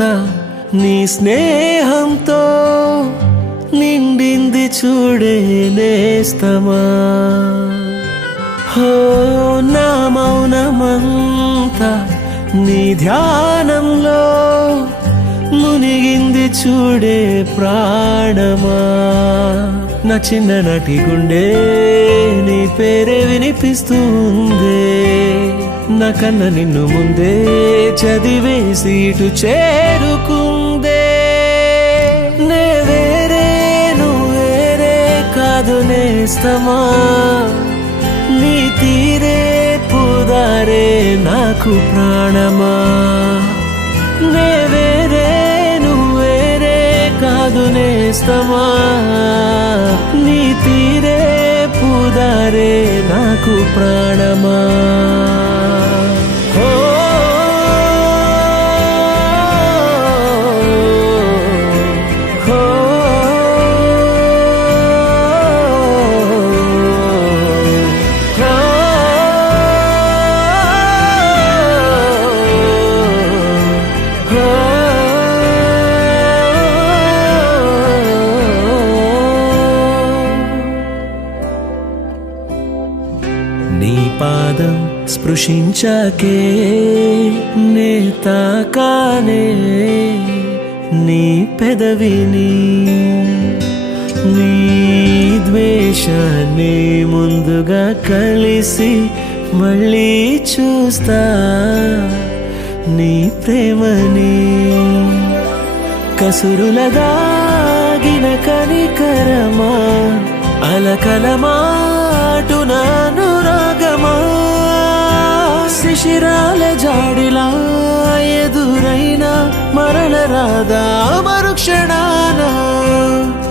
అంతా నీ స్నేహంతో నిండింది చూడే నేస్తమా. హో నా మౌనమంతా నీ ధ్యానంలో మునిగింది చూడే ప్రాణమా. నా చిన్ననాటి గుండె నీ పేరే వినిపిస్తుంది, నా కన్న నిన్ను ముందే చదివేసి ఇటు చేరుకుందే. నే వేరే నువ్వేరే కాదు నేస్తమా, నీ తీరే పుదారే నాకు ప్రాణమా. నే వేరే నువ్వేరే కాదు నేస్తమా, నీ తీరే పుదారే నాకు ప్రాణమా. నీ పాదం స్పృశించాకే నే తాకానే నీ పెదవిని, నీ ద్వేషాన్ని ముందుగా కలిసి మళ్ళీ చూస్తా నీ ప్రేమని. కసురుల దాగిన కనికరమా, అలకల మాటునాను రాగమా, శిశిరాల జాడిలా ఎదురైన మరల రాదా మరుక్షణాన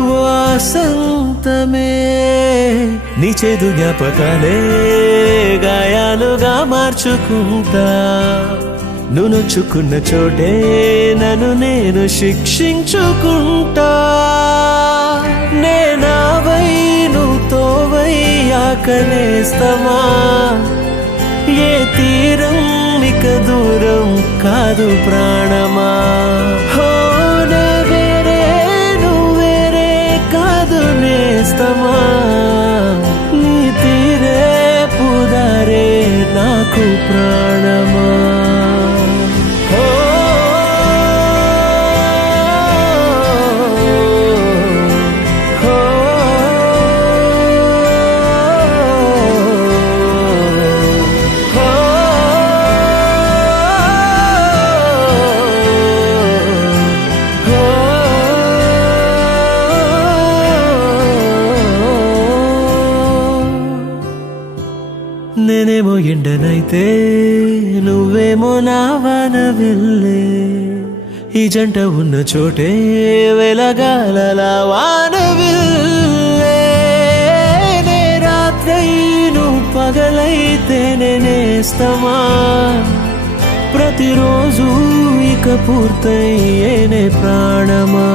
వాసంతమే. నీ చేదు జ్ఞాపకాలే గాయాలుగా మార్చుకుంటా, నువ్వు నొచ్చుకున్న చోటే నన్ను నేను శిక్షించుకుంటా. నేనావై నువ్వు తోవయ్యాక నేస్తమా, ఏ తీరం ఇక దూరం కాదు ప్రాణమా. హో నే వేరే నువ్వేరే కాదు నేస్తమా, నీ తీరే పుదారే నాకు ప్రాణమా. నేనేమో ఎండనైతే నువ్వేమో నా వానవిల్లే, ఈ జంట ఉన్న చోటే వెలగాలలా వానవిల్లే. నే రాత్రై నువ్వు పగలైతే నేనేస్తమా, ప్రతిరోజు ఇక పూర్తయ్యేనే ప్రాణమా.